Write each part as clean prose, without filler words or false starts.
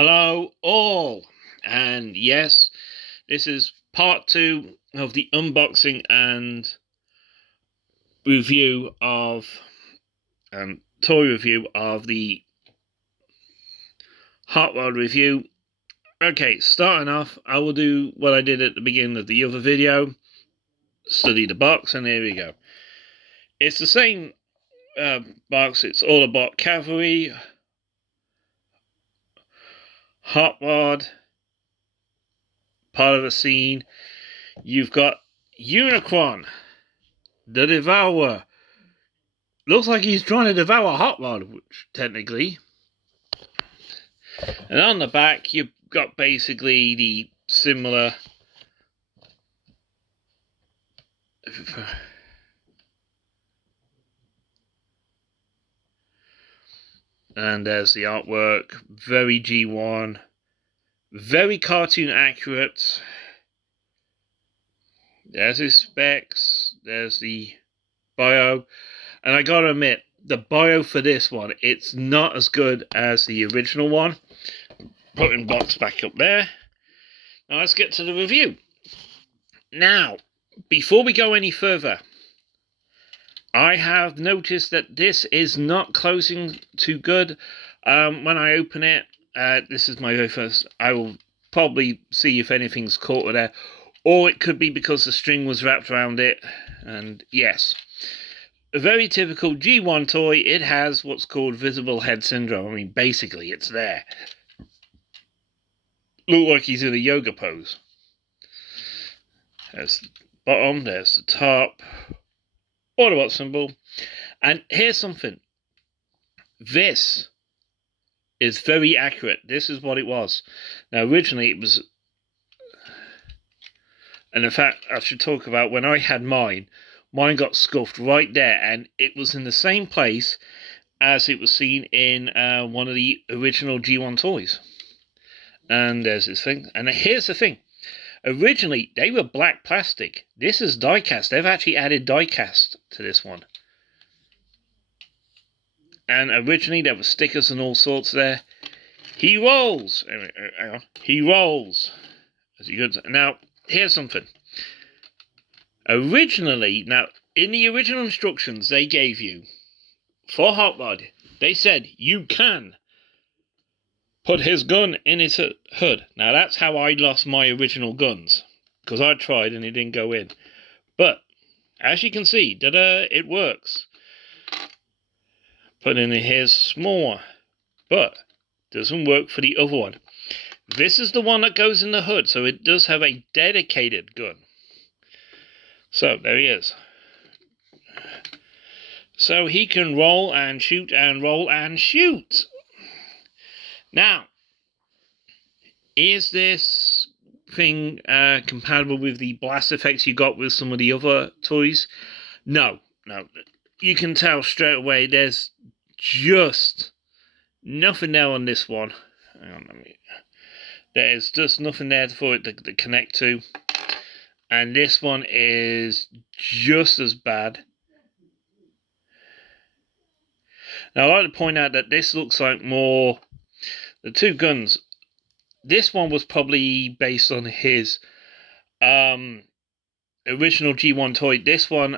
Hello all, and yes, this is part 2 of the unboxing and review of toy review of the Hot Rod review. Okay, starting off, I will do what I did at the beginning of the other video, study the box, and here we go. It's the same box. It's Autobot Cavalry, Hot Rod, part of the scene. You've got Unicron, the Devourer. Looks like he's trying to devour Hot Rod, which technically. And on the back, you've got basically the similar. And there's the artwork. Very G1. Very cartoon accurate. There's his specs. There's the bio. And I gotta admit, the bio for this one, it's not as good as the original one. Putting box back up there. Now let's get to the review. Now, before we go any further, I have noticed that this is not closing too good. When I open it, this is my very first. I will probably see if anything's caught with there, or it could be because the string was wrapped around it. And yes, a very typical G1 toy. It has what's called visible head syndrome. I mean, basically, it's there. Look like he's in a yoga pose. There's the bottom. There's the top. Autobot symbol. And here's something. This is very accurate. This is what it was. Now, originally it was... And in fact, I should talk about when I had mine. Mine got scuffed right there. And it was in the same place as it was seen in one of the original G1 toys. And there's this thing. And here's the thing. Originally, they were black plastic. This is die-cast. They've actually added die-cast to this one. And originally, there were stickers and all sorts there. He rolls. Hang on. He rolls. Now, here's something. Originally, now, in the original instructions they gave you for Hot Rod, they said you can put his gun in his hood. Now, that's how I lost my original guns. Because I tried and it didn't go in. But, as you can see, it works. Put in his small one. But, doesn't work for the other one. This is the one that goes in the hood. So, it does have a dedicated gun. So, there he is. So, he can roll and shoot and roll and shoot. Now, is this thing compatible with the blast effects you got with some of the other toys? No. You can tell straight away there's just nothing there on this one. Hang on, there's just nothing there for it to connect to. And this one is just as bad. Now, I'd like to point out that this looks like more... The two guns... This one was probably based on his original G1 toy. This one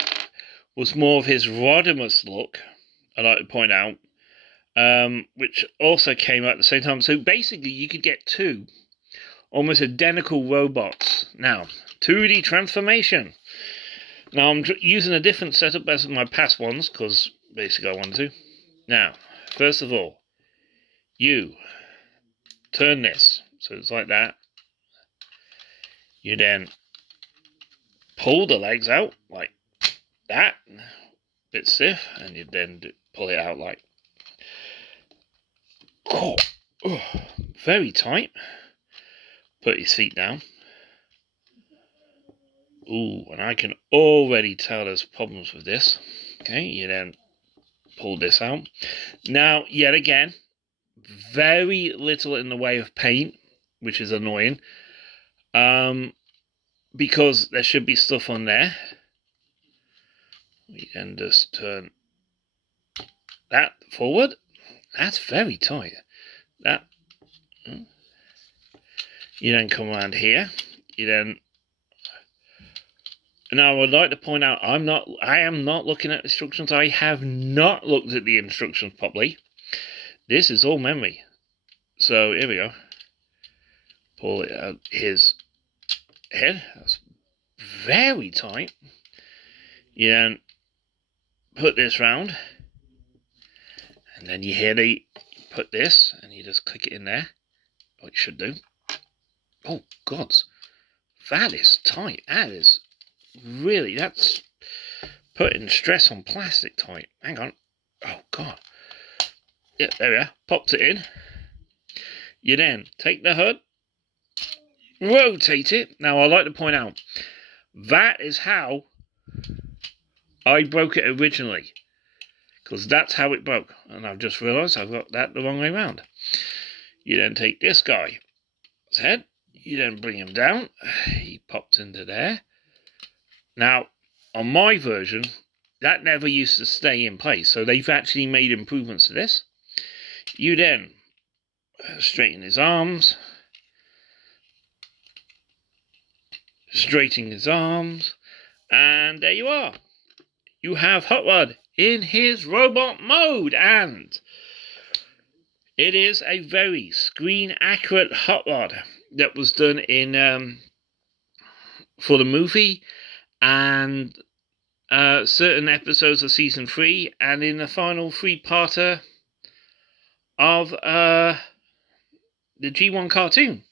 was more of his Rodimus look, I'd like to point out, which also came out at the same time. So basically, you could get two almost identical robots. Now, 2D transformation. Now, I'm using a different setup as my past ones, because basically I wanted to. Now, first of all, you turn this. So it's like that. You then pull the legs out like that. Bit stiff. And you then pull it out like... Oh, very tight. Put his feet down. Ooh, and I can already tell there's problems with this. Okay, you then pull this out. Now, yet again, very little in the way of paint, which is annoying. Because there should be stuff on there. We then just turn that forward. That's very tight. That You then come around here. You then... Now, I would like to point out, I am not looking at instructions. I have not looked at the instructions properly. This is all memory. So, here we go. Pull it out his head. That's very tight. You then put this round. And then you hear the... Put this, and you just click it in there. What you should do. Oh, gods. That is tight. That is... Really, that's putting stress on plastic tight. Hang on. Oh, God. Yeah, there we are. Pops it in. You then take the hood, rotate it. Now, I like to point out, that is how I broke it originally. Because that's how it broke. And I've just realised I've got that the wrong way around. You then take this guy's head. You then bring him down. He pops into there. Now, on my version, that never used to stay in place. So they've actually made improvements to this. You then straighten his arms. Straighten his arms. And there you are. You have Hot Rod in his robot mode. And it is a very screen accurate Hot Rod that was done in for the movie. And certain episodes of season 3, and in the final 3-parter of the G1 cartoon.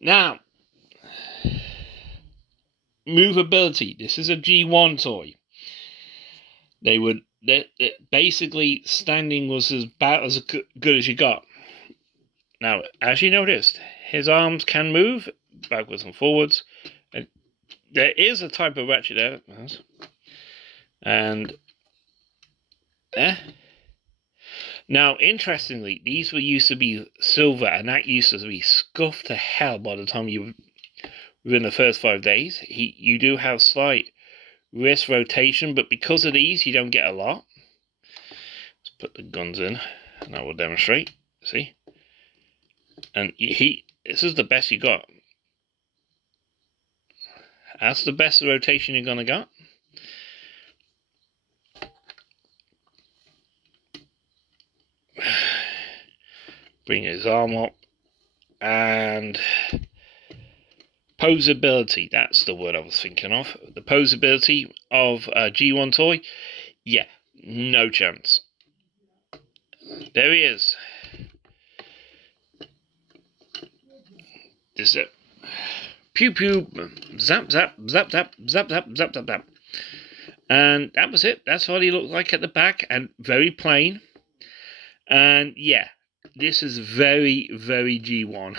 Now, movability. This is a G1 toy. Basically, standing was about as good as you got. Now, as you noticed, his arms can move backwards and forwards. There is a type of ratchet there, and there. Now, interestingly, these used to be silver, and that used to be scuffed to hell by the time you were in the first 5 days. You do have slight wrist rotation, but because of these, you don't get a lot. Let's put the guns in, and I will demonstrate. See, and this is the best you got. That's the best rotation you're going to get. Bring his arm up. And posability. That's the word I was thinking of. The posability of a G1 toy. Yeah, no chance. There he is. This is it. Pew pew, zap zap, zap zap, zap zap, zap zap zap. And that was it. That's what he looked like at the back, and very plain. And yeah, this is very, very G1.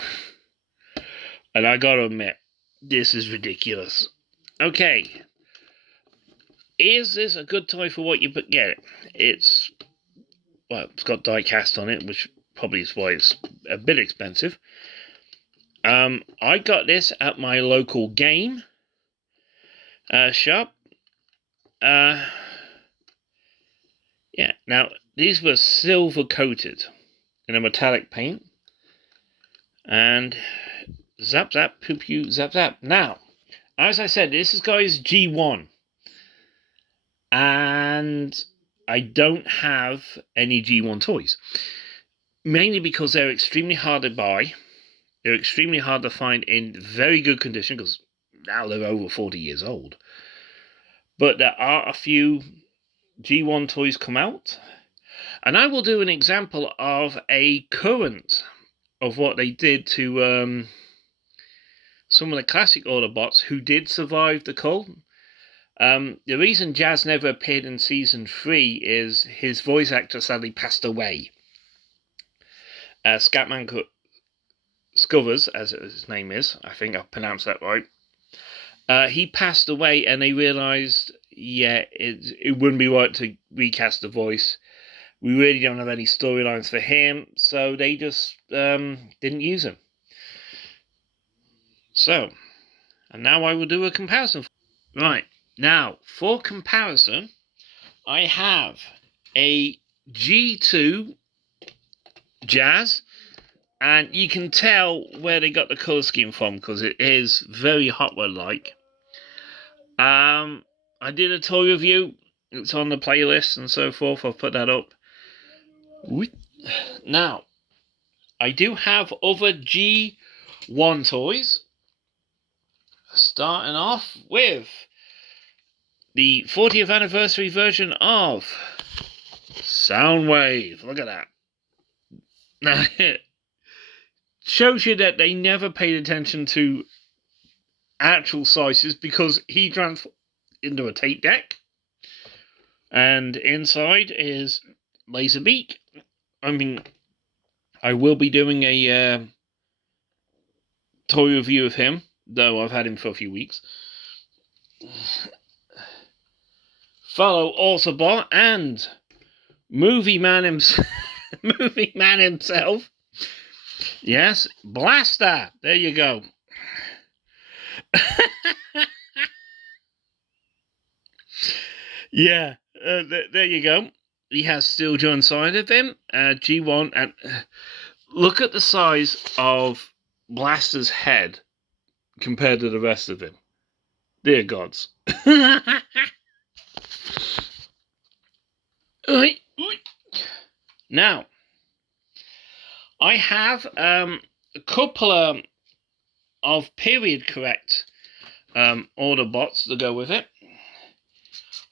And I gotta admit, this is ridiculous. Okay. Is this a good toy for what you get? It's got die cast on it, which probably is why it's a bit expensive. I got this at my local game shop. Yeah, now these were silver coated in a metallic paint. And zap zap, poo poo, zap zap. Now, as I said, this is guys G1. And I don't have any G1 toys. Mainly because they're extremely hard to buy. They're extremely hard to find in very good condition, because now they're over 40 years old. But there are a few G1 toys come out. And I will do an example of a current of what they did to some of the classic Autobots who did survive the cull. The reason Jazz never appeared in season 3 is his voice actor sadly passed away. Scatman Scothers, as his name is, I think I pronounced that right. He passed away, and they realised, yeah, it wouldn't be right to recast the voice. We really don't have any storylines for him, so they just didn't use him. So, and now I will do a comparison. Right, now, for comparison, I have a G2 Jazz And you can tell where they got the colour scheme from, because it is very Hot Rod-like. I did a toy review. It's on the playlist and so forth. I'll put that up. Now, I do have other G1 toys. Starting off with the 40th anniversary version of Soundwave. Look at that. Now, it shows you that they never paid attention to actual sizes, because he transformed into a tape deck. And inside is Laserbeak. I mean, I will be doing a toy review of him, though I've had him for a few weeks. Fellow Autobot and Movie Man himself. Yes, Blaster. There you go. Yeah, there you go. He has Steeljaw inside of him. G1, and look at the size of Blaster's head compared to the rest of him. Dear gods. Now, I have a couple of period correct Autobots to go with it.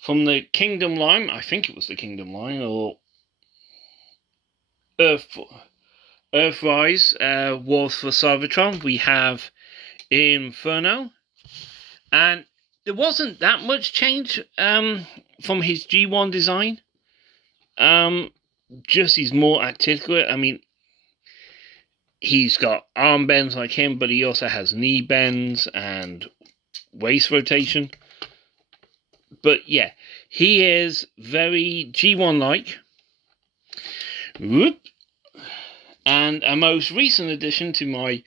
From the Kingdom line, I think it was the Kingdom line, or Earthrise, Wars for Cybertron, we have Inferno. And there wasn't that much change from his G1 design. Just he's more articulate. I mean, he's got arm bends like him, but he also has knee bends and waist rotation. But yeah, he is very G1-like. And a most recent addition to my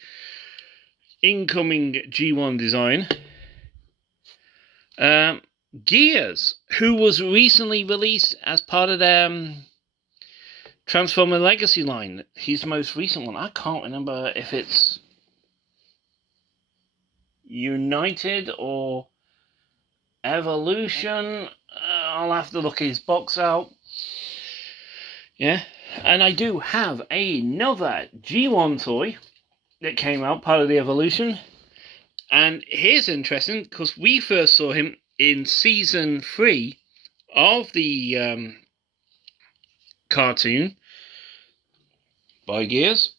incoming G1 design, Gears, who was recently released as part of their Transformer Legacy line. He's the most recent one. I can't remember if it's United or Evolution. I'll have to look his box out. Yeah, and I do have another G1 toy that came out, part of the Evolution. And here's interesting, because we first saw him in season 3 of the cartoon by Gears.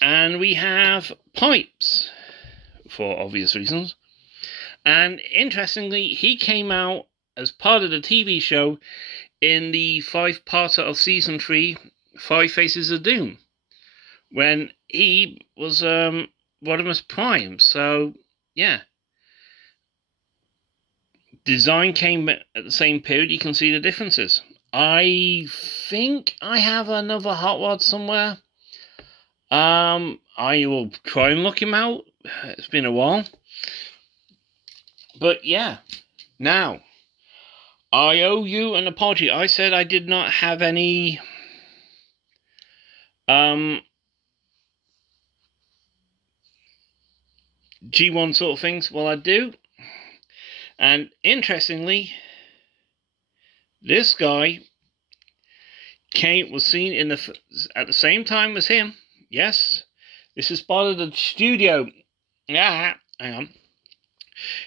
And we have Pipes, for obvious reasons. And interestingly, he came out as part of the TV show in the 5-parter of season 3, 5 Faces of Doom, when he was Rodimus Prime. So, yeah. Design came at the same period. You can see the differences. I think I have another Hot Rod somewhere. I will try and look him out. It's been a while. But yeah. Now, I owe you an apology. I said I did not have any G1 sort of things. Well, I do. And interestingly, this guy was seen at the same time as him. Yes, this is part of the studio. Hang on.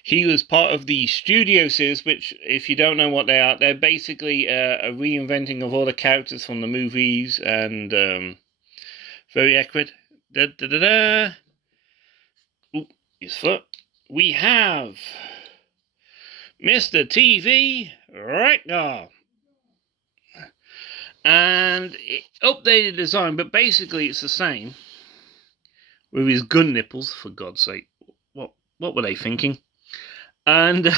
He was part of the Studio series, which, if you don't know what they are, they're basically a reinventing of all the characters from the movies, and very accurate. Ooh, his foot. We have Mr. TV Ragnar. And updated design, but basically it's the same. With his gun nipples, for God's sake. What were they thinking? And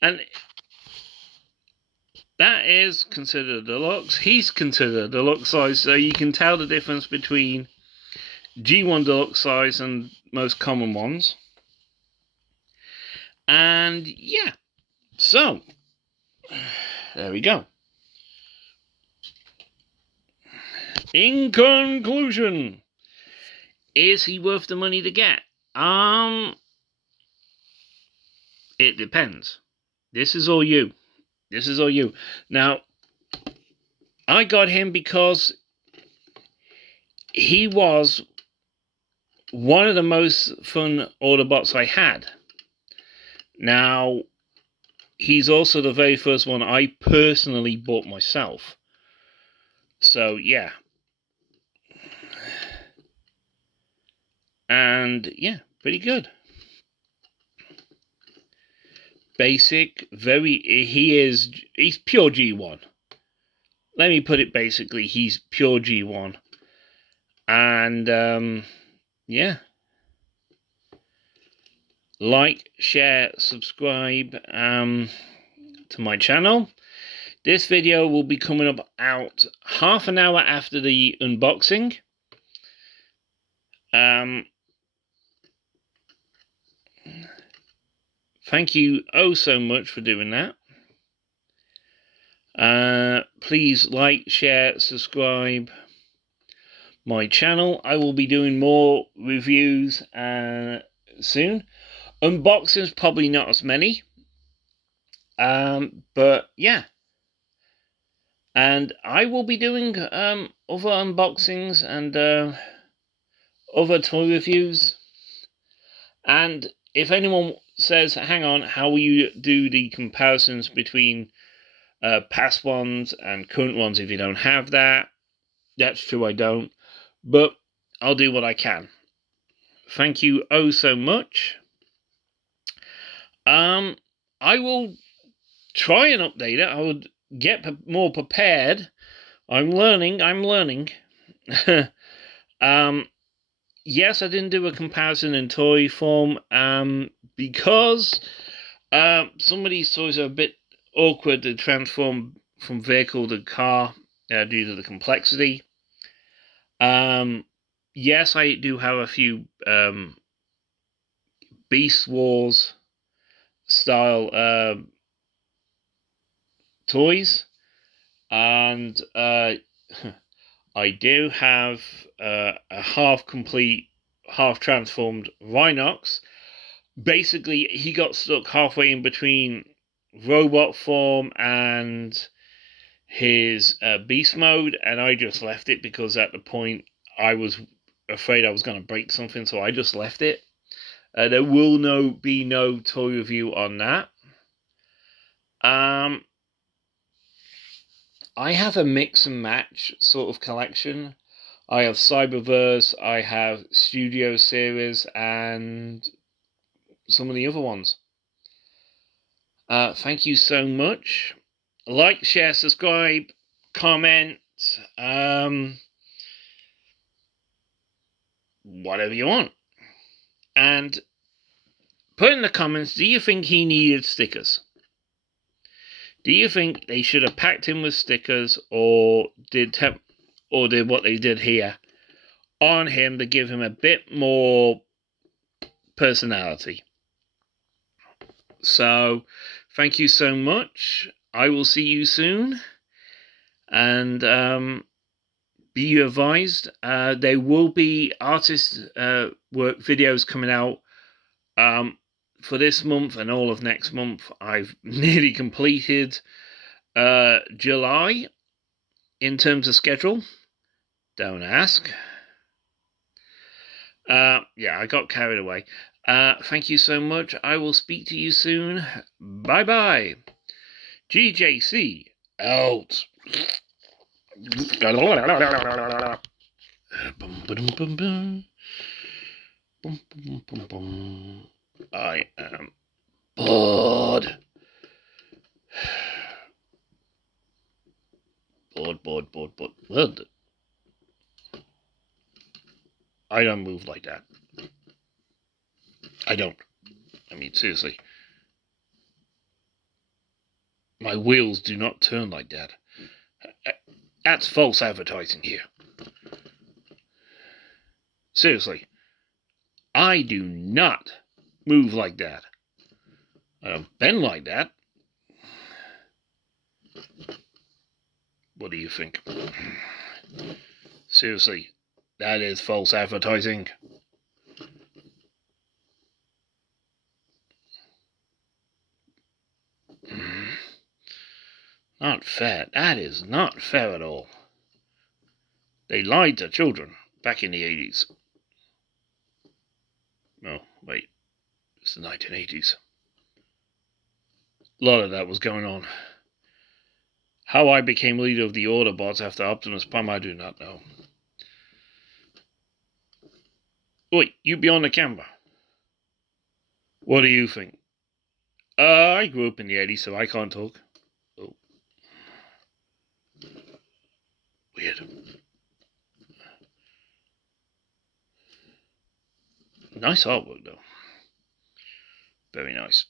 and that is considered a deluxe. He's considered a deluxe size, so you can tell the difference between G1 deluxe size and most common ones. And yeah, so there we go. In conclusion, is he worth the money to get? It depends. This is all you. This is all you. Now, I got him because he was one of the most fun Autobots I had. Now, he's also the very first one I personally bought myself. So, yeah. And, yeah, pretty good. Basic, he's pure G1. Let me put it basically, he's pure G1. And, yeah. Like, share, subscribe to my channel. This video will be coming up out half an hour after the unboxing. Thank you oh so much for doing that. Please like, share, subscribe my channel. I will be doing more reviews soon. Unboxings, probably not as many. But yeah. And I will be doing other unboxings and other toy reviews. And if anyone says, hang on, how will you do the comparisons between past ones and current ones if you don't have that? That's true, I don't. But I'll do what I can. Thank you oh so much. I will try and update it. I would get more prepared. I'm learning. Yes, I didn't do a comparison in toy form because some of these toys are a bit awkward to transform from vehicle to car due to the complexity. Yes, I do have a few Beast Wars style toys, and I do have a half-complete, half-transformed Rhinox. Basically, he got stuck halfway in between robot form and his beast mode, and I just left it because at the point I was afraid I was going to break something, so I just left it. There will be no toy review on that. I have a mix and match sort of collection. I have Cyberverse, I have Studio Series, and some of the other ones. Thank you so much. Like, share, subscribe, comment, whatever you want. And put in the comments, do you think he needed stickers? Do you think they should have packed him with stickers, or did what they did here on him to give him a bit more personality? So, thank you so much. I will see you soon. And be advised, there will be artist work videos coming out for this month and all of next month. I've nearly completed July in terms of schedule. Don't ask. Yeah, I got carried away. Thank you so much. I will speak to you soon. Bye-bye. GJC out. I am bored. Bored. Well, I don't move like that. I don't. I mean, seriously. My wheels do not turn like that. That's false advertising here. Seriously. I do not move like that. I don't bend like that. What do you think? Seriously, that is false advertising. Not fair. That is not fair at all. They lied to children back in the 80s. No, wait. It's the 1980s. A lot of that was going on. How I became leader of the Autobots after Optimus Prime, I do not know. Wait, you beyond the camera. What do you think? I grew up in the 80s, so I can't talk. Oh. Weird. Nice artwork, though. Very nice.